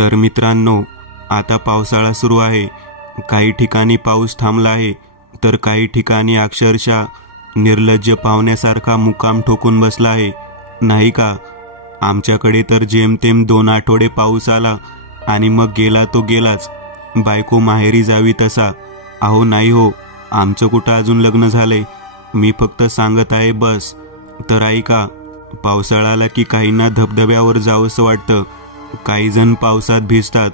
तर मित्रांनो, आता पावसाळा सुरू आहे. काही ठिकाणी पाऊस थांबला आहे, तर काही ठिकाणी अक्षरशः निर्लज्ज पाहुण्यासारखा मुक्काम ठोकून बसला आहे, नाही का? आमच्याकडे तर जेमतेम 2 आठवडे पाऊस आला आणि मग गेला तो गेलाच. बायको माहेरी जावी तसा. अहो नाही हो, आमचं कुठं अजून लग्न झालंय. मी फक्त सांगत आहे बस. तर ऐका, पावसाळा आला की काहींना धबधब्यावर जावंसं वाटतं. काही जण पावसात भिजतात,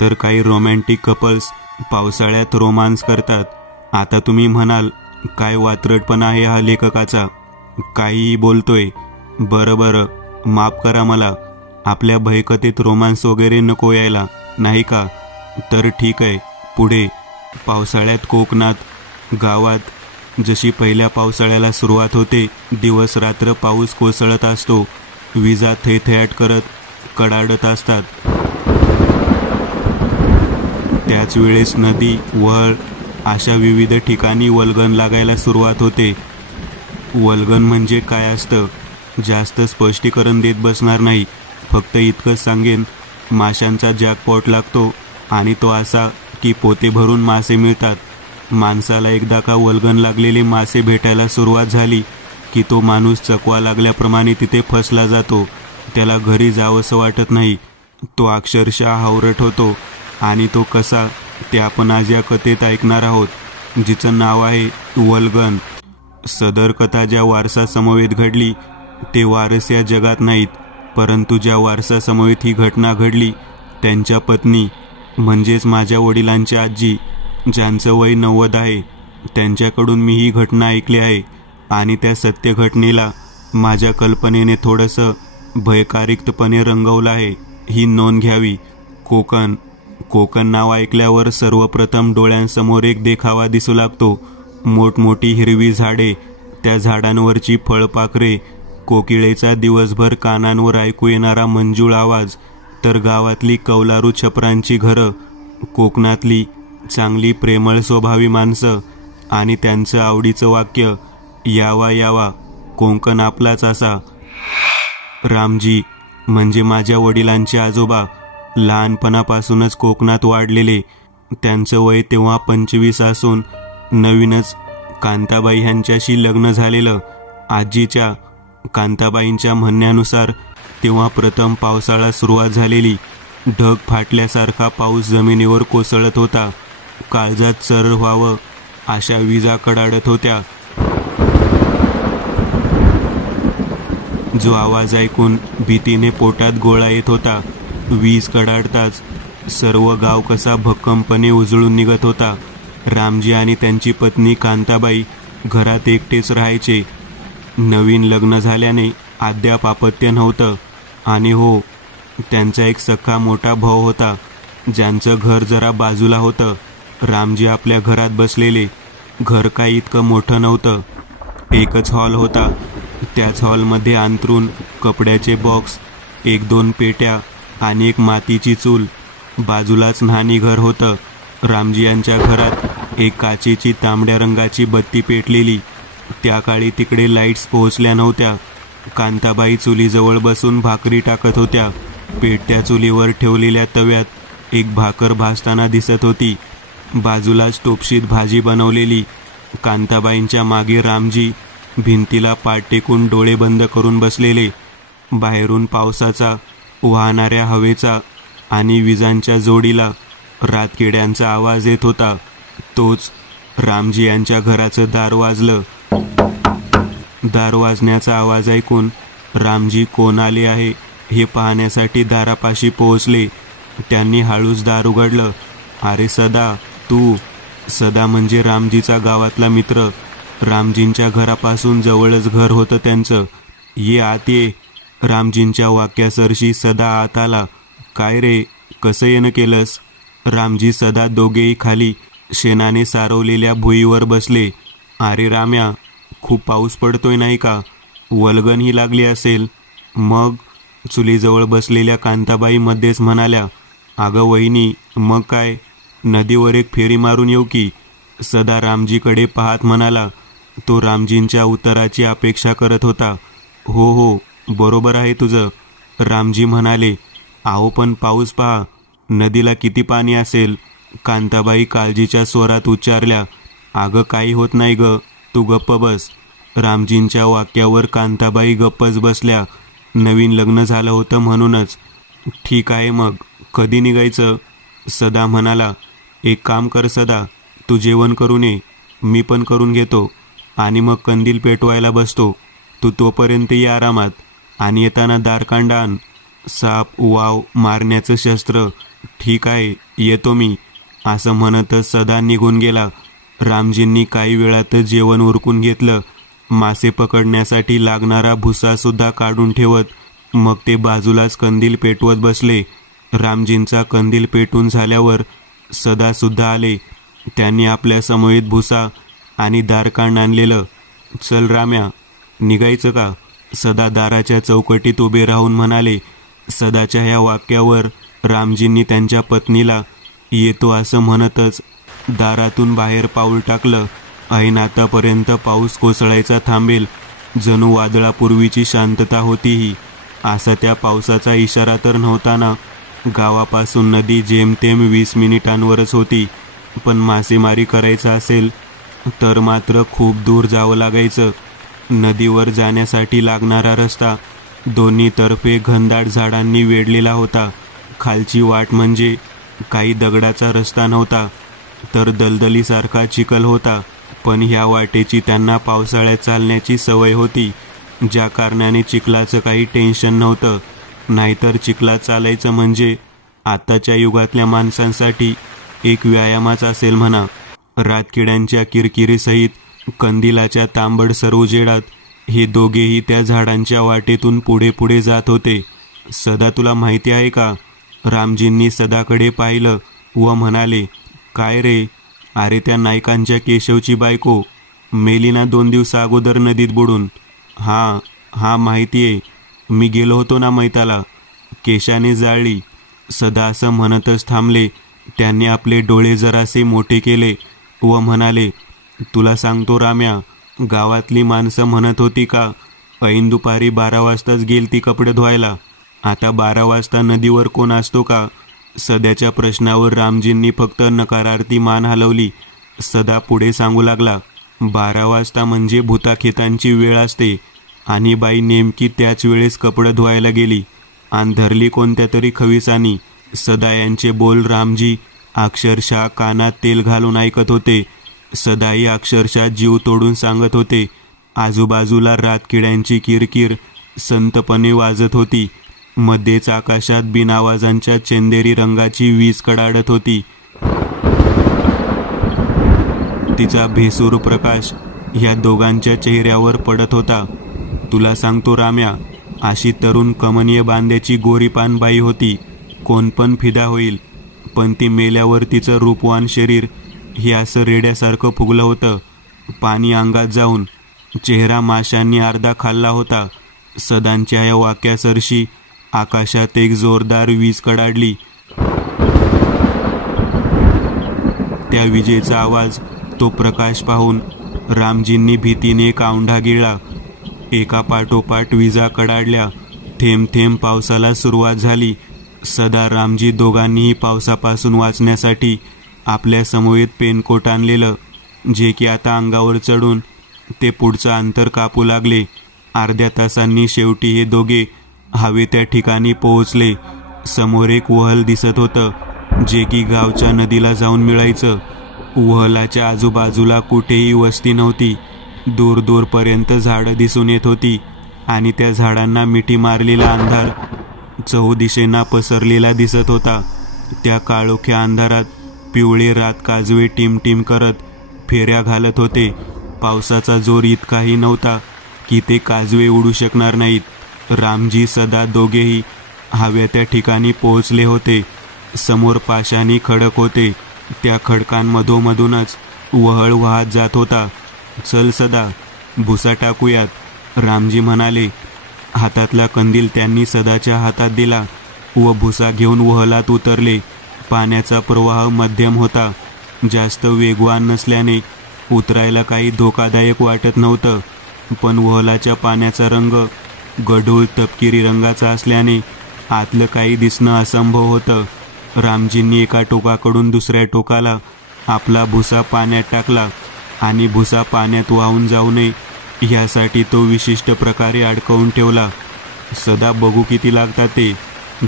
तर काही रोमॅन्टिक कपल्स पावसाळ्यात रोमांस करतात. आता तुम्ही म्हणाल, काय वात्रटपणा आहे हा लेखकाचा, काहीही बोलतोय. बरं, माफ करा मला. आपल्या भयकथेत रोमांस वगैरे नको यायला, नाही का? तर ठीक आहे, पुढे. पावसाळ्यात कोकणात, गावात जशी पहिल्या पावसाळ्याला सुरुवात होते, दिवस रात्र पाऊस कोसळत असतो, विजा थैथयाट करत कडाडत असतात. त्याच वेळेस नदी, वळ अशा विविध ठिकाणी वल्गन लागायला सुरुवात होते. वल्गन म्हणजे काय असतं, जास्त स्पष्टीकरण देत बसणार नाही. फक्त इतकंच सांगेन, माशांचा जॅकपॉट लागतो आणि तो असा की पोते भरून मासे मिळतात. माणसाला एकदा का वल्गन लागलेले मासे भेटायला सुरुवात झाली की तो माणूस चकवा लागल्याप्रमाणे तिथे फसला जातो. त्याला घरी जावंसं वाटत नाही. तो अक्षरशः हावरट होतो. आणि तो कसा, ते आपण आज या कथेत ऐकणार आहोत, जिचं नाव आहे वल्गन. सदर कथा ज्या वारसासमवेत घडली, ते वारस या जगात नाहीत, परंतु ज्या वारसासमवेत ही घटना घडली, त्यांच्या पत्नी म्हणजेच माझ्या वडिलांची आजी, ज्यांचं वय 90 आहे, त्यांच्याकडून मी ही घटना ऐकली आहे. आणि त्या सत्य घटनेला माझ्या कल्पनेने थोडंसं भयकारिक्तपणे रंगवलं आहे, ही नोंद घ्यावी. कोकण नाव ऐकल्यावर सर्वप्रथम डोळ्यांसमोर एक देखावा दिसू लागतो. मोठमोठी हिरवी झाडे, त्या झाडांवरची फळपाखरे, कोकिळेचा दिवसभर कानांवर ऐकू येणारा मंजूळ आवाज, तर गावातली कौलारू छपरांची घरं, कोकणातली चांगली प्रेमळ स्वभावी माणसं आणि त्यांचं आवडीचं वाक्य, यावा यावा, कोकण आपलाच असा. रामजी म्हणजे माझ्या वडिलांचे आजोबा, लहानपणापासूनच कोकणात वाढलेले. त्यांचं वय तेव्हा 25 असून नवीनच कांताबाई ह्यांच्याशी लग्न झालेलं. आजीच्या, कांताबाईंच्या म्हणण्यानुसार तेव्हा प्रथम पावसाळा सुरुवात झालेली. ढग फाटल्यासारखा पाऊस जमिनीवर कोसळत होता. काळजात चर व्हावं अशा विजा कडाडत होत्या. जो आवाज ऐकून भीतीने पोटात गोळा येत होता. वीज कडाडताच सर्व गाव कसा भक्कमपणे उजळून निघत होता. रामजी आणि त्यांची पत्नी कांताबाई घरात एकटेच राहायचे. नवीन लग्न झाल्याने अद्याप अपत्य नव्हतं. आणि हो, त्यांचा एक सख्खा मोठा भाऊ होता, ज्यांचं घर जरा बाजूला होतं. रामजी आपल्या घरात बसलेले. घर काही इतकं मोठं नव्हतं. एकच हॉल होता. त्याच हॉलमध्ये अंथरूण, कपड्याचे बॉक्स, 1-2 पेट्या आणि एक मातीची चूल. बाजूलाच न्हाणीघर होतं. रामजी यांच्या घरात एक काचेची तांबड्या रंगाची बत्ती पेटलेली. त्या काळी तिकडे लाईट्स पोहोचल्या नव्हत्या. कांताबाई चुलीजवळ बसून भाकरी टाकत होत्या. पेटत्या चुलीवर ठेवलेल्या तव्यात एक भाकर भाजताना दिसत होती. बाजूलाच टोपशीत भाजी बनवलेली. कांताबाईंच्या मागे रामजी भिंतीला पाठ टेकून डोळे बंद करून बसलेले. बाहेरून पावसाचा, वाहणाऱ्या हवेचा आणि विजांच्या जोडीला रातकिड्यांचा आवाज येत होता. तोच रामजी यांच्या घराचं दार वाजलं. दार वाजण्याचा आवाज ऐकून रामजी कोण आले आहे हे पाहण्यासाठी दारापाशी पोहोचले. त्यांनी हळूच दार उघडलं. अरे सदा, तू? सदा म्हणजे रामजीचा गावातला मित्र. रामजींच्या घरापासून जवळच घर होतं त्यांचं. ये आत ये. रामजींच्या वाक्यासरशी सदा आत आला. काय रे, कसं येणं केलंस? रामजी सदा दोघेही खाली शेणाने सारवलेल्या भुईवर बसले. अरे राम्या, खूप पाऊस पडतोय नाही का? वल्गनही लागली असेल. मग चुलीजवळ बसलेल्या कांताबाई मध्येच म्हणाल्या, अगं वहिनी, मग काय, नदीवर एक फेरी मारून येऊ की? सदा रामजीकडे पाहत म्हणाला. तो रामजींच्या उत्तराची अपेक्षा करत होता. हो, बरोबर आहे तुझं, रामजी म्हणाले. अहो पण पाऊस पहा, नदीला किती पाणी असेल? कांताबाई काळजीच्या स्वरात उच्चारल्या. अगं काही होत नाही ग, तू गप्प बस. रामजींच्या वाक्यावर कांताबाई गप्पच बसल्या. नवीन लग्न झालं होतं म्हणूनच. ठीक आहे मग, कधी निघायचं? सदा म्हणाला. एक काम कर सदा, तू जेवण करून ये, मी पण करून घेतो आणि मग कंदील पेटवायला बसतो. तू तोपर्यंत ये आरामात. आणि येताना दारकांडा आण, साप वाव मारण्याचं शस्त्र. ठीक आहे, येतो मी, असं म्हणतच सदा निघून गेला. रामजींनी काही वेळातच जेवण उरकून घेतलं. मासे पकडण्यासाठी लागणारा भुसासुद्धा काढून ठेवत मग ते बाजूलाच कंदील पेटवत बसले. रामजींचा कंदील पेटून झाल्यावर सदासुद्धा आले. त्यांनी आपल्या समवेत भुसा आणि दारकांड आणलेलं. चल राम्या, निघायचं का? सदा दाराच्या चौकटीत उभे राहून म्हणाले. सदाच्या ह्या वाक्यावर रामजींनी त्यांच्या पत्नीला येतो असं म्हणतच दारातून बाहेर पाऊल टाकलं. ऐन आतापर्यंत पाऊस कोसळायचा थांबेल, जणू वादळापूर्वीची शांतता होती ही. असा त्या पावसाचा इशारा तर नव्हता ना. गावापासून नदी जेमतेम 20 मिनिटांवरच होती. पण मासेमारी करायचं असेल तर मात्र खूप दूर जावं लागायचं. नदीवर जाण्यासाठी लागणारा रस्ता दोन्ही तर्फे घनदाट झाडांनी वेढलेला होता. खालची वाट म्हणजे काही दगडाचा रस्ता नव्हता, तर दलदलीसारखा चिखल होता. पण ह्या वाटेची त्यांना पावसाळ्यात चालण्याची सवय होती, ज्या कारणाने चिखलाचं काही टेन्शन नव्हतं. नाहीतर चिखलात चालायचं म्हणजे आताच्या युगातल्या माणसांसाठी एक व्यायामाच असेल म्हणा. रातकिड्यांच्या किरकिरीसहित कंदिलाच्या तांबडसर उजेडात हे दोघेही त्या झाडांच्या वाटेतून पुढे पुढे जात होते. सदा, तुला माहिती आहे का? रामजींनी सदाकडे पाहिलं व म्हणाले. काय रे? अरे त्या नायकांच्या केशवची बायको मेली ना 2 दिवसा अगोदर नदीत बुडून. हा माहितीये, मी गेलो होतो ना मैताला, केशाने जाळली. सदा असं म्हणतच थांबले. त्यांनी आपले डोळे जरासे मोठे केले व म्हणाले. तुला सांगतो राम्या, गावातली माणसं म्हणत होती का ऐन दुपारी 12 वाजताच गेलती कपडे धुवायला. आता 12 वाजता नदीवर कोण असतो का? सदाच्या प्रश्नावर रामजींनी फक्त नकारार्थी मान हलवली. सदा पुढे सांगू लागला. 12 वाजता म्हणजे भूताखेतांची वेळ असते आणि बाई नेमकी त्याच वेळेस कपडे धुवायला गेली आणि धरली कोणत्या तरी खविसानी. सदा यांचे बोल रामजी अक्षरशः कानात तेल घालून ऐकत होते. सदाही अक्षरशः जीव तोडून सांगत होते. आजूबाजूला रातकिड्यांची किरकिर संतपणे वाजत होती. मध्येच आकाशात बिनआवाजांच्या चंदेरी रंगाची वीज कडाडत होती. तिचा भेसूर प्रकाश ह्या दोघांच्या चेहऱ्यावर पडत होता. तुला सांगतो राम्या, अशी तरुण कमनीय बांध्याची गोरीपान बाई होती, कोण पण फिदा होईल. पण ती मेल्यावर तिचं रूपवान शरीर हे असं रेड्यासारखं फुगलं होतं, पाणी अंगात जाऊन. चेहरा माशांनी अर्धा खाल्ला होता. सदांच्या या वाक्यासरशी आकाशात एक जोरदार वीज कडाडली. त्या विजेचा आवाज, तो प्रकाश पाहून रामजींनी भीतीने कावंढा गिळला. एका पाठोपाठ विजा कडाडल्या. थेंब थेंब पावसाला सुरुवात झाली. सदा रामजी दोघांनीही पावसापासून वाचण्यासाठी आपल्या समवेत पेनकोट आणलेलं, जे की आता अंगावर चढून ते पुढचं अंतर कापू लागले. अर्ध्या तासांनी शेवटी हे दोघे हवे त्या ठिकाणी पोहोचले. समोर एक वहल दिसत होतं, जे की गावच्या नदीला जाऊन मिळायचं. वहलाच्या आजूबाजूला कुठेही वस्ती नव्हती. दूर दूरपर्यंत झाडं दिसून येत होती आणि त्या झाडांना मिठी मारलेला अंधार चहूदिशेंना पसरलेला दिसत होता. त्या काळोख्या अंधारात पिवळे रात काजवे टिमटिम करत फेऱ्या घालत होते. पावसाचा जोर इतकाही नव्हता की ते काजवे उडू शकणार नाहीत. रामजी सदा दोघेही हव्या त्या ठिकाणी पोहोचले होते. समोर पाशाणी खडक होते. त्या खडकांमधोमधूनच वहळ वाहत जात होता. चल सदा, भुसा टाकूयात, रामजी म्हणाले. हातातला कंदील त्यांनी सदाच्या हातात दिला व भुसा घेऊन वहलात उतरले. पाण्याचा प्रवाह मध्यम होता. जास्त वेगवान नसल्याने उतरायला काही धोकादायक वाटत नव्हतं. पण वहलाच्या पाण्याचा रंग गढूळ तपकिरी रंगाचा असल्याने आतलं काही दिसणं असंभव होतं. रामजींनी एका टोकाकडून दुसऱ्या टोकाला आपला भुसा पाण्यात टाकला आणि भुसा पाण्यात वाहून जाऊ नये यासाठी तो विशिष्ट प्रकारे अडकवून ठेवला. सदा बघू किती लागतात ते,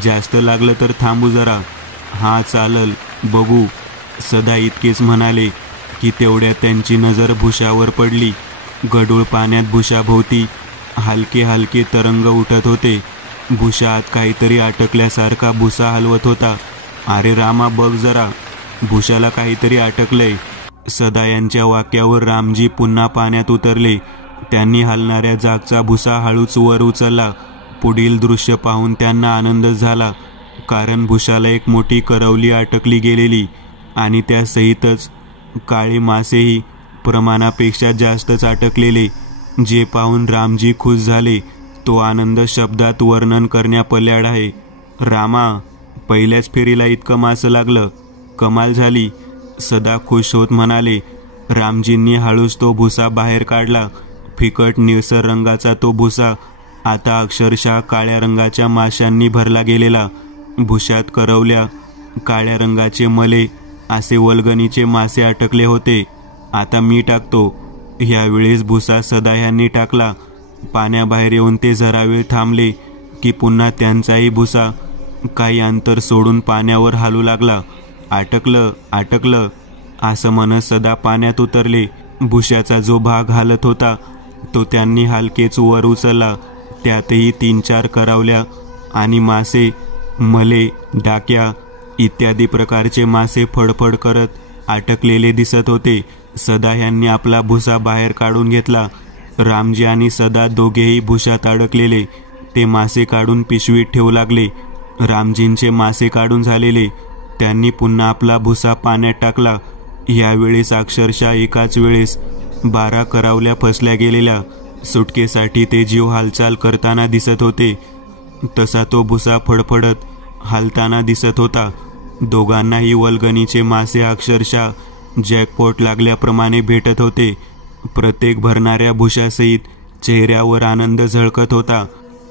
जास्त लागलं तर थांबू जरा. हा चालल, बघू. सदा इतकेच म्हणाले की तेवढ्यात त्यांची नजर भुशावर पडली. गढूळ पाण्यात भुशाभोवती हलके हलके तरंग उठत होते. भुशा आत काहीतरी अटकल्यासारखा भुसा हलवत होता. अरे रामा, बघ जरा, भुशाला काहीतरी अटकलंय. सदा यांच्या वाक्यावर रामजी पुन्हा पाण्यात उतरले. त्यांनी हलणाऱ्या जागचा भुसा हळूच वर उचलला. पुढील दृश्य पाहून त्यांना आनंद झाला, कारण भुशाला एक मोठी करवली अटकली गेलेली आणि त्यासहितच काळे मासेही प्रमाणापेक्षा जास्तच अटकलेले. जे पाहून रामजी खुश झाले. तो आनंद शब्दात वर्णन करण्यापल्याड आहे. रामा, पहिल्याच फेरीला इतकं मासं लागलं, कमाल झाली. सदा खुश होत म्हणाले. रामजींनी हळूच तो भुसा बाहेर काढला. फिकट निळसर रंगाचा तो भुसा आता अक्षरशः काळ्या रंगाच्या माशांनी भरला गेलेला. भुशात करवल्या, काळ्या रंगाचे मले असे वल्गणीचे मासे अटकले होते. आता मी टाकतो. यावेळेस भुसा सदा यांनी टाकला. पाण्याबाहेर येऊन ते जरा वेळ थांबले की पुन्हा त्यांचाही भुसा काही अंतर सोडून पाण्यावर हालू लागला. अटकलं, अटकलं असं म्हणत सदा पाण्यात उतरले. भुशाचा जो भाग हालत होता तो त्यांनी हलकेच वर उचलला. त्यातही 3-4 करवल्या आणि मासे, मले, डाक्या इत्यादी प्रकारचे मासे फडफड करत अटकलेले दिसत होते. सदा यांनी आपला भुसा बाहेर काढून घेतला. रामजी आणि सदा दोघेही भुशात अडकलेले ते मासे काढून पिशवीत ठेवू लागले. रामजींचे मासे काढून झालेले. त्यांनी पुन्हा आपला भुसा पाण्यात टाकला. यावेळेस अक्षरशः एकाच वेळेस 12 करवल्या फसल्या गेलेल्या. सुटकेसाठी ते जीव हालचाल करताना दिसत होते. तसा तो भुसा फडफडत हालताना दिसत होता. दोघांनाही वल्गणीचे मासे अक्षरशः जॅकपॉट लागल्याप्रमाणे भेटत होते. प्रत्येक भरणाऱ्या भुशासहित चेहऱ्यावर आनंद झळकत होता.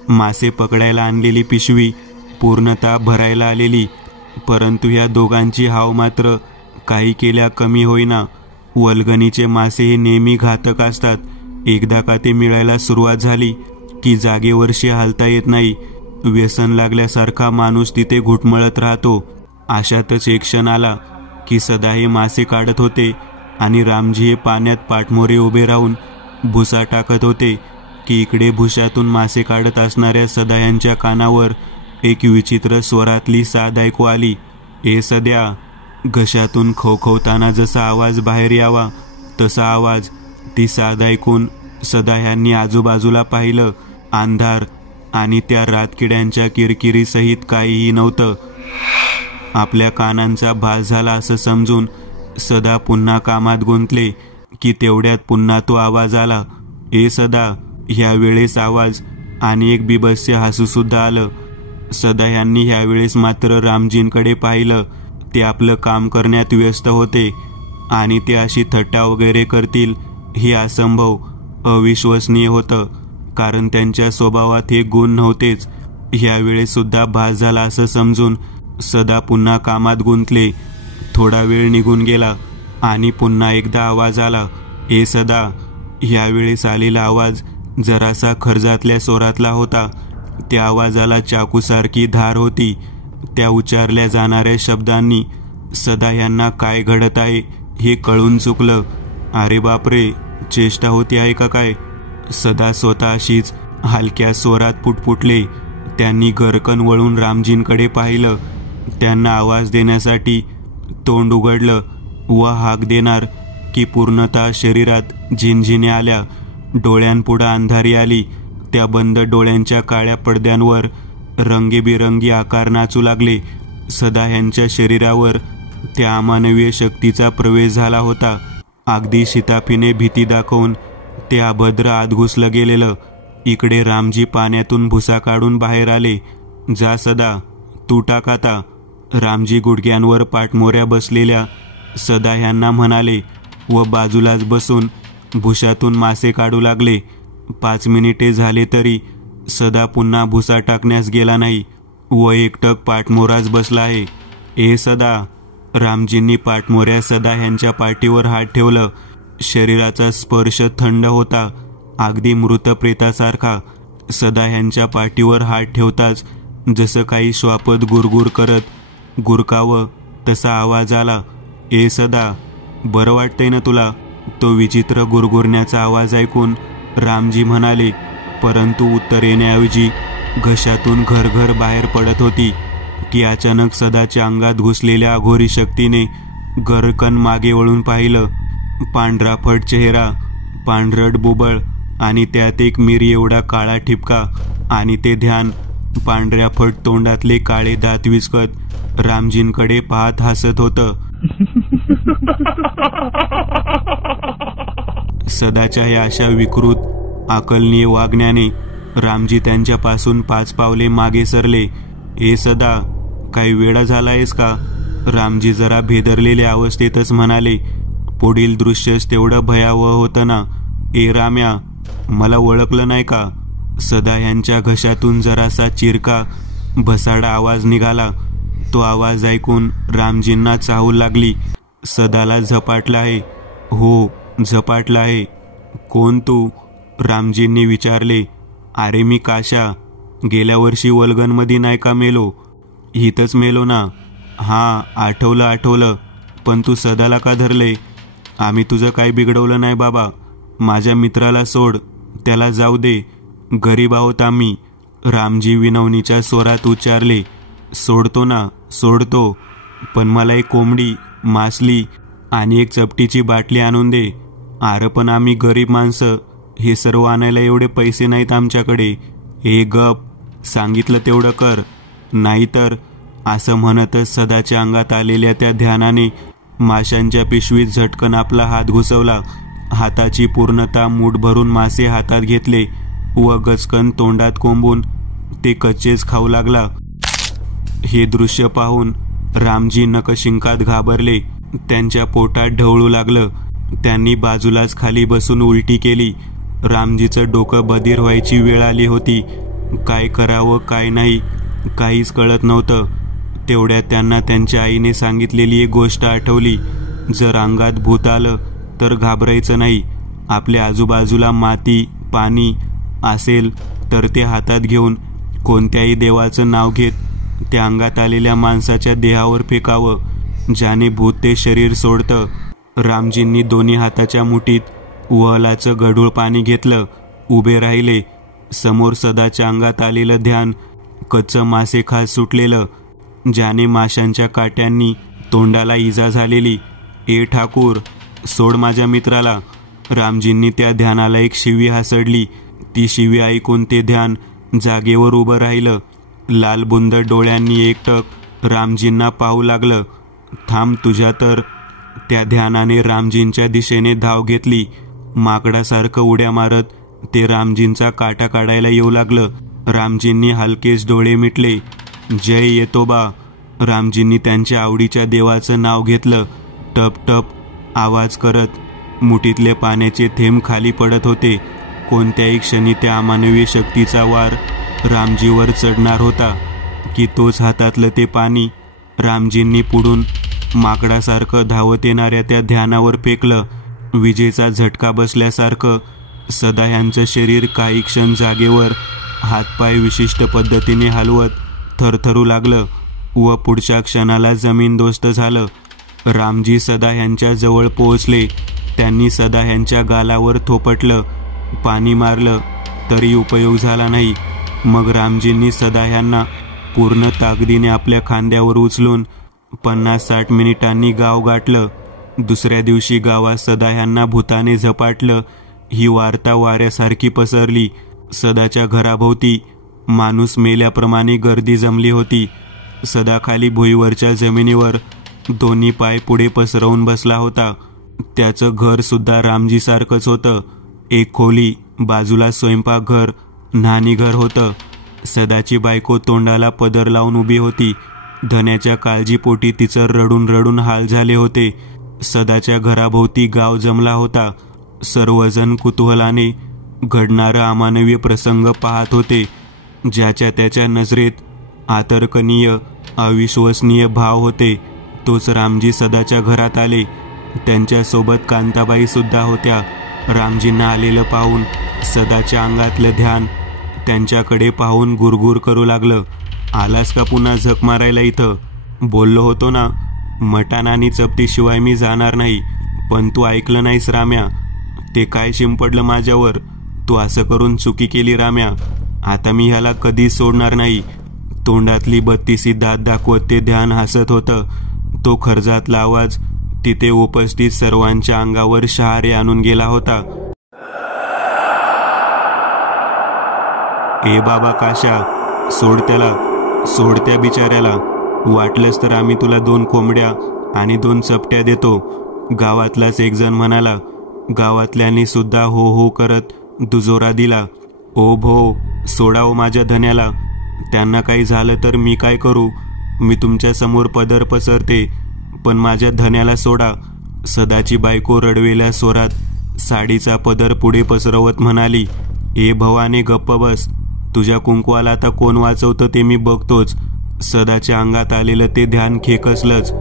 मासे पकडायला आणलेली पिशवी पूर्णतः भरायला आलेली, परंतु या दोघांची हाव मात्र काही केल्या कमी होईना. वल्गणीचे मासे हे नेहमी घातक असतात. एकदा का ते मिळायला सुरुवात झाली की जागेवरशी हालता येत नाही. व्यसन लागल्यासारखा माणूस तिथे घुटमळत राहतो. अशातच एक क्षण आला की सदा हे मासे काढत होते आणि रामजी हे पाण्यात पाठमोरे उभे राहून भुसा टाकत होते की इकडे भुशातून मासे काढत असणाऱ्या सदा यांच्या कानावर एक विचित्र स्वरातली साद ऐकू आली. ए सद्या. घशातून खवखवताना जसा आवाज बाहेर यावा तसा आवाज. ती साद ऐकून सदा यांनी आजूबाजूला पाहिलं. अंधार आणि त्या रातकिड्यांच्या किरकिरीसहित काहीही नव्हतं. आपल्या कानांचा भास झाला असं समजून सदा पुन्हा कामात गुंतले की तेवढ्यात पुन्हा तो आवाज आला. ए सदा. ह्यावेळेस आवाज आणि एक बिभत्स्य हसू सुद्धा आलं. सदा यांनी ह्यावेळेस मात्र रामजींकडे पाहिलं. ते आपलं काम करण्यात व्यस्त होते आणि ते अशी थट्टा वगैरे करतील हे असंभव, अविश्वसनीय होतं, कारण त्यांच्या स्वभावात हे गुण नव्हतेच. ह्यावेळेस सुद्धा भास झाला असं समजून सदा पुन्हा कामात गुंतले. थोडा वेळ निघून गेला आणि पुन्हा एकदा आवाज आला. ए सदा. ह्यावेळेस आलेला आवाज जरासा खर्जातल्या स्वरातला होता. त्या आवाजाला चाकूसारखी धार होती. त्या उच्चारल्या जाणाऱ्या शब्दांनी सदा यांना काय घडत आहे हे कळून चुकलं. अरे बापरे, चेष्टा होती आहे का काय? सदा स्वतःशीच हलक्या स्वरात पुटपुटले. त्यांनी गरकन वळून रामजींकडे पाहिलं. त्यांना आवाज देण्यासाठी तोंड उघडलं व हाक देणार की पूर्णतः शरीरात झिनझिन्या आल्या. डोळ्यांपुढं अंधारी आली. त्या बंद डोळ्यांच्या काळ्या पडद्यांवर रंगीबिरंगी आकार नाचू लागले. सदा यांच्या शरीरावर त्या अमानवीय शक्तीचा प्रवेश झाला होता. अगदी शिताफीने भीती दाखवून ते अभद्र आत घुसलं गेलेलं. इकडे रामजी पाण्यातून भुसा काढून बाहेर आले. जा सदा, तू टाक आता. रामजी गुडघ्यांवर पाठमोऱ्या बसलेल्या सदा यांना म्हणाले व बाजूलाच बसून भुशातून मासे काढू लागले. 5 मिनिटे झाले तरी सदा पुन्हा भुसा टाकण्यास गेला नाही व एकटक पाठमोराच बसला आहे. ए सदा. रामजींनी पाठमोऱ्या सदा ह्यांच्या पाठीवर हात ठेवलं. शरीराचा स्पर्श थंड होता, अगदी मृत प्रेतासारखा. सदा ह्यांच्या पाठीवर हात ठेवताच जसं काही श्वापद गुरगुर करत गुरकावं तसा आवाज आला. ए सदा, बरं वाटतंय ना तुला? तो विचित्र गुरगुरण्याचा आवाज ऐकून रामजी म्हणाले, परंतु उत्तर येण्याऐवजी घशातून घरघर बाहेर पडत होती की अचानक सदाच्या अंगात घुसलेल्या अघोरी शक्तीने गरकन मागे वळून पाहिलं. पांढराफट चेहरा, पांढरट बुबळ आणि त्यात एक मिरी एवढा काळा ठिपका आणि ते ध्यान. पांढऱ्या फट तोंडातले काळे दात विचकत रामजींकडे पाहत हसत होतं. सदाच्या या अशा विकृत अकलनीय वागण्याने रामजी त्यांच्यापासून 5 पावले मागे सरले. ए सदा, काही वेडा झालायस का? रामजी जरा भेदरलेल्या अवस्थेतच म्हणाले. पुढील दृश्यच तेवढं भयावह होतं ना. ए राम्या, मला ओळखलं नाही का? सदा यांच्या घशातून जरासा चिरका भसाडा आवाज निघाला. तो आवाज ऐकून रामजींना चाहूल लागली. सदाला झपाटला आहे. हो, झपाटला आहे. कोण तू? रामजींनी विचारले. अरे मी काशा. गेल्या वर्षी वल्गनमध्ये नाही का मेलो? हितच मेलो ना. हां, आठवलं. पण तू सदाला का धरले? आम्ही तुझं काही बिघडवलं नाही बाबा. माझ्या मित्राला सोड, त्याला जाऊ दे. गरीब आहोत आम्ही. रामजी विनवणीच्या स्वरात उच्चारले. सोडतो ना, सोडतो. पण मला एक कोंबडी, मासली आणि एक चपटीची बाटली आणून दे. अरे पण आम्ही गरीब माणसं, हे सर्व आणायला एवढे पैसे नाहीत आमच्याकडे. हे गप, सांगितलं तेवढं कर, नाहीतर. असं म्हणतच सदाच्या अंगात आलेल्या त्या ध्यानाने माशांच्या पिशवीत झटकन आपला हात घुसवला. हाताची पूर्णता मूठ भरून मासे हातात घेतले व गचकन तोंडात कोंबून ते कच्चेच खाऊ लागला. हे दृश्य पाहून रामजी नकशिंकात घाबरले. त्यांच्या पोटात ढवळू लागलं. त्यांनी बाजूलाच खाली बसून उलटी केली. रामजीचं डोकं बधीर व्हायची वेळ आली होती. काय करावं काय नाही काहीच कळत नव्हतं. तेवढ्यात त्यांना त्यांच्या आईने सांगितलेली एक गोष्ट आठवली. जर अंगात भूत आलं तर घाबरायचं नाही. आपल्या आजूबाजूला माती पाणी असेल तर ते हातात घेऊन कोणत्याही देवाचं नाव घेत त्या अंगात आलेल्या माणसाच्या देहावर फेकावं, ज्याने भूत ते शरीर सोडतं. रामजींनी दोन्ही हाताच्या मुठीत वहलाचं गढूळ पाणी घेतलं. उभे राहिले. समोर सदाच्या अंगात आलेलं ध्यान कच्चं मासे खात सुटलेलं, ज्याने माशांच्या काट्यांनी तोंडाला इजा झालेली. ए ठाकूर, सोड माझ्या मित्राला. रामजींनी त्या ध्यानाला एक शिवी हासडली. ती शिवी ऐकून ते ध्यान जागेवर उभं राहिलं. लालबुंद डोळ्यांनी एकटक रामजींना पाहू लागलं. थांब तुझ्या तर. त्या ध्यानाने रामजींच्या दिशेने धाव घेतली. माकडासारखं उड्या मारत ते रामजींचा काटा काढायला येऊ लागलं. रामजींनी हलकेच डोळे मिटले. जय येतोबा. रामजींनी त्यांच्या आवडीच्या देवाचं नाव घेतलं. टप टप आवाज करत मुठीतले पाण्याचे थेंब खाली पडत होते. कोणत्याही क्षणी त्या अमानवी शक्तीचा वार रामजीवर चढणार होता की तोच हातातलं ते पाणी रामजींनी पुढून माकडासारखं धावत येणाऱ्या त्या ध्यानावर फेकलं. विजेचा झटका बसल्यासारखं सदा यांचं शरीर काही क्षण जागेवर हातपाय विशिष्ट पद्धतीने हलवत थरथरू लागलं व पुढच्या क्षणाला जमीनदोस्त झालं. रामजी सदा यांच्या जवळ पोहोचले. त्यांनी सदा यांच्या गालावर थोपटलं. पाणी मारलं तरी उपयोग झाला नाही. मग रामजींनी सदा यांना पूर्ण ताकदीने आपल्या खांद्यावर उचलून 50-60 मिनिटांनी गाव गाठलं. दुसऱ्या दिवशी गावात सदा यांना भूताने झपाटलं. ही वार्ता वाऱ्यासारखी पसरली. सदाच्या घराभोवती माणूस मेल्याप्रमाणे गर्दी जमली होती. सदा खाली भुईवरच्या जमिनीवर दोन्ही पाय पुढे पसरवून बसला होता. त्याचं घर सुद्धा रामजीसारखंच होतं. एक खोली, बाजूला स्वयंपाकघर, न्हाणीघर होतं. सदाची बायको तोंडाला पदर लावून उभी होती. धन्याच्या काळजीपोटी तिचं रडून रडून हाल झाले होते. सदाच्या घराभोवती गाव जमला होता. सर्वजण कुतूहलाने घडणारा अमानवीय प्रसंग पाहत होते. ज्याच्या त्याच्या नजरेत आतर्कनीय अविश्वसनीय भाव होते. तोच रामजी सदाच्या घरात आले. त्यांच्यासोबत कांताबाई सुद्धा होत्या. रामजींना आलेलं पाहून सदाच्या अंगातलं ध्यान त्यांच्याकडे पाहून गुरगुर करू लागलं. आलास का पुन्हा झक मारायला इथं? बोललो होतो ना, मटाण आणि चपटीशिवाय मी जाणार नाही. पण तू ऐकलं नाहीस राम्या. ते काय शिंपडलं माझ्यावर. तू असं करून चुकी केली राम्या. आता मी ह्याला कधीच सोडणार नाही. तोंडातली 32 दात दाखवत ते ध्यान हसत होतं. तो खर्जातला आवाज तिथे उपस्थित सर्वांच्या अंगावर शहारे आणून गेला होता. ए बाबा काशा, सोड त्याला, सोड त्या बिचाऱ्याला. वाटलंच तर आम्ही तुला 2 कोंबड्या आणि 2 चपट्या देतो. गावातलाच एक जण म्हणाला. गावातल्यांनी सुद्धा हो हो करत दुजोरा दिला. ओ भो, सोडा ओ माझ्या धन्याला. त्यांना काही झालं तर मी काय करू? मी तुमच्या समोर पदर पसरते, पण माझ्या धन्याला सोडा. सदाची बायको रडवेल्या स्वरात साडीचा पदर पुढे पसरवत म्हणाली. ए भवाने गप्प बस. तुझ्या कुंकवाला आता कोण वाचवतं ते मी बघतोच. सदाच्या अंगात आलेलं ते ध्यान खेकसलंच.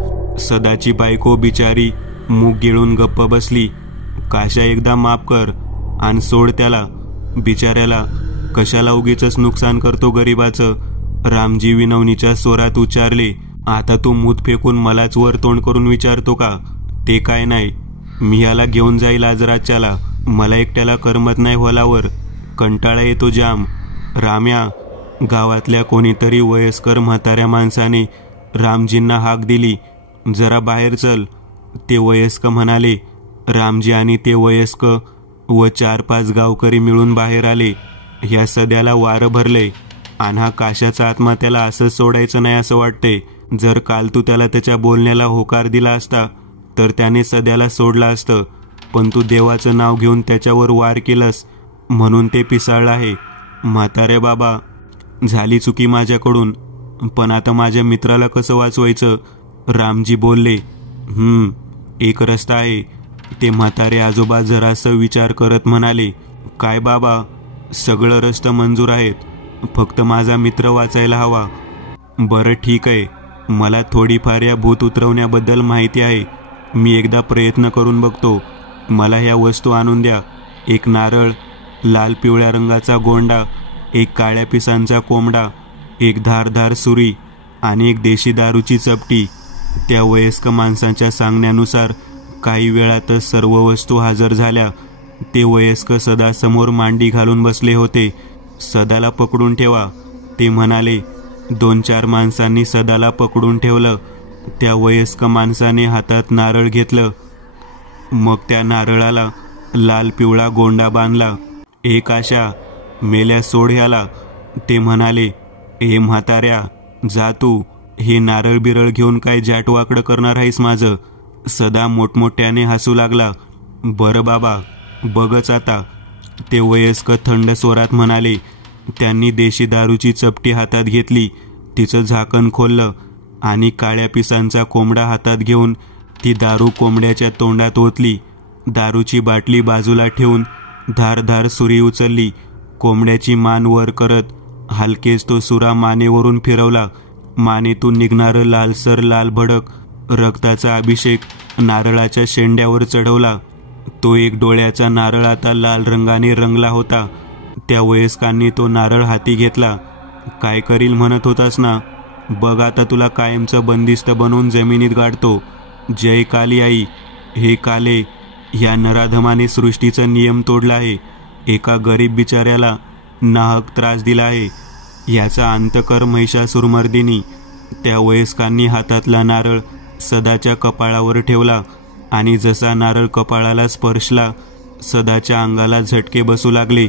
सदाची बायको बिचारी मूग गिळून गप्प बसली. काशा, एकदा माफ कर आणि सोड त्याला बिचाऱ्याला. कशाला उगीचच नुकसान करतो गरिबाचं? रामजी विनवणीच्या स्वरात उच्चारले. आता तू मूत फेकून मलाच वर तोंड करून विचारतो का? ते काय नाही. मी ह्याला घेऊन जाईल आज रातच्याला. मला एकट्याला करमत नाही व्हलावर. कंटाळा येतो जाम. राम्या, गावातल्या कोणीतरी वयस्कर म्हाताऱ्या माणसाने रामजींना हाक दिली. जरा बाहेर चल. ते वयस्क म्हणाले. रामजी आणि ते वयस्क व 4-5 गावकरी मिळून बाहेर आले. ह्या सध्याला वारं भरले आणि हा काशाचा आत्मा त्याला असंच सोडायचं नाही असं वाटते. जर काल तू त्याला त्याच्या बोलण्याला होकार दिला असता तर त्याने सध्याला सोडलं असतं, पण तू देवाचं नाव घेऊन त्याच्यावर वार केलंस म्हणून ते पिसाळलं आहे. म्हातारे बाबा, झाली चुकी माझ्याकडून, पण आता माझ्या मित्राला कसं वाचवायचं? रामजी बोलले. एक रस्ता आहे. ते म्हातारे आजोबा जरासं विचार करत म्हणाले. काय बाबा, सगळं रस्तं मंजूर आहेत, फक्त माझा मित्र वाचायला हवा. बरं ठीक आहे, मला थोडीफार या भूत उतरवण्याबद्दल माहिती आहे. मी एकदा प्रयत्न करून बघतो. मला ह्या वस्तू आणून द्या. एक नारळ, लाल पिवळ्या रंगाचा गोंडा, एक काळ्या पिसांचा कोंबडा, एक धारधार सुरी आणि एक देशी दारूची चपटी. त्या वयस्क माणसांच्या सांगण्यानुसार काही वेळातच सर्व वस्तू हजर झाल्या. ते वयस्क सदासमोर मांडी घालून बसले होते. सदाला पकडून ठेवा, ते म्हणाले. 2-4 माणसांनी सदाला पकडून ठेवलं. त्या वयस्क माणसाने हातात नारळ घेतलं. मग त्या नारळाला लाल पिवळा गोंडा बांधला. एक आशा, मेल्या सोड ह्याला, ते म्हणाले. ए म्हाताऱ्या, जा तू. हे नारळ बिरळ घेऊन काय जाटवाकडं करणार आहेस माझं? सदा मोठमोठ्याने हसू लागला. बरं बाबा, बघच आता, ते वयस्क थंड स्वरात म्हणाले. त्यांनी देशी दारूची चपटी हातात घेतली. तिचं झाकण खोललं आणि काळ्या पिसांचा कोंबडा हातात घेऊन ती दारू कोंबड्याच्या तोंडात ओतली. दारूची बाटली बाजूला ठेवून धारधार सुरी उचलली. कोंबड्याची मान वर करत हलकेच तो सुरा मानेवरून फिरवला. मानेतून निघणारं लालसर लाल भडक रक्ताचा अभिषेक नारळाच्या शेंड्यावर चढवला. तो एक डोळ्याचा नारळ आता लाल रंगाने रंगला होता. त्या वयस्कांनी तो नारळ हाती घेतला. काय करील म्हणत होतास ना? बघ आता तुला कायमचं बंदिस्त बनवून जमिनीत गाडतो. जय काली आई. हे काले, ह्या नराधमाने सृष्टीचा नियम तोडला आहे. एका गरीब बिचाऱ्याला नाहक त्रास दिला आहे. याचा अंत कर महिषासुरमर्दिनी. त्या वयस्कांनी हातातला नारळ सदाच्या कपाळावर ठेवला आणि जसा नारळ कपाळाला स्पर्शला सदाच्या अंगाला झटके बसू लागले.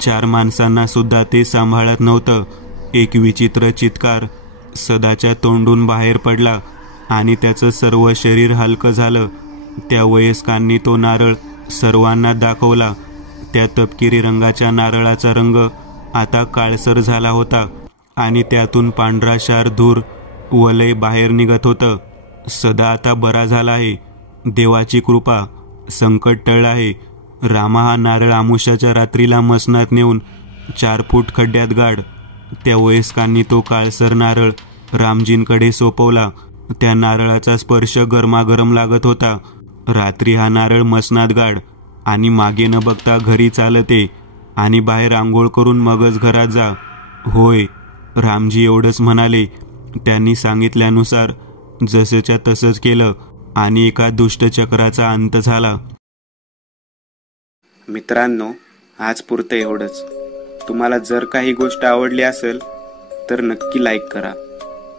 4 माणसांना सुद्धा ते सांभाळत नव्हतं. एक विचित्र चित्कार सदाच्या तोंडून बाहेर पडला आणि त्याचं सर्व शरीर हलकं झालं. त्या वयस्कांनी तो नारळ सर्वांना दाखवला. त्या तपकिरी रंगाच्या नारळाचा रंग आता काळसर झाला होता आणि त्यातून पांढरा शार धूर वलय बाहेर निघत होतं. सदा आता बरा झाला आहे. देवाची कृपा, संकट टळलं आहे. रामा, हा नारळ आमुष्याच्या रात्रीला मसनात नेऊन 4 फूट खड्ड्यात गाड. त्या वयस्कांनी तो काळसर नारळ रामजींकडे सोपवला. त्या नारळाचा स्पर्श गरमागरम लागत होता. रात्री हा नारळ मसनात गाड आणि मागे न बघता घरी चालत ये आणि बाहेर आंघोळ करून मगच घरात जा. होय, रामजी एवढंच म्हणाले. त्यांनी सांगितल्यानुसार जसंच्या तसंच केलं आणि एका दुष्टचक्राचा अंत झाला. मित्रांनो, आज पुरतं एवढंच. तुम्हाला जर काही गोष्ट आवडली असेल तर नक्की लाईक करा.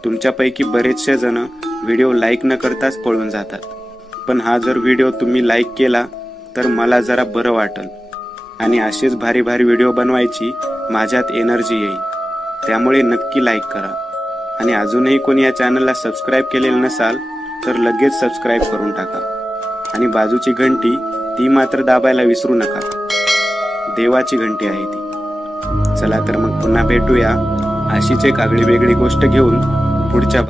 तुमच्यापैकी बरेचसे जण व्हिडिओ लाईक न करताच पळून जातात, पण हा जर व्हिडिओ तुम्ही लाईक केला तर मला जरा बरं वाटेल आणि असेच भारी भारी व्हिडिओ बनवायची माझ्यात एनर्जी येईल. त्यामुळे नक्की लाईक करा आणि अजूनही कोणी या चॅनलला सबस्क्राईब केलेलं नसाल तर लगेच सबस्क्राईब करून टाका आणि बाजूची घंटी ती मात्र दाबायला विसरू नका. देवाची घंटी आहे ती. चला तर मग पुन्हा भेटूया अशीच एक आगळी वेगळी गोष्ट घेऊन पुढच्या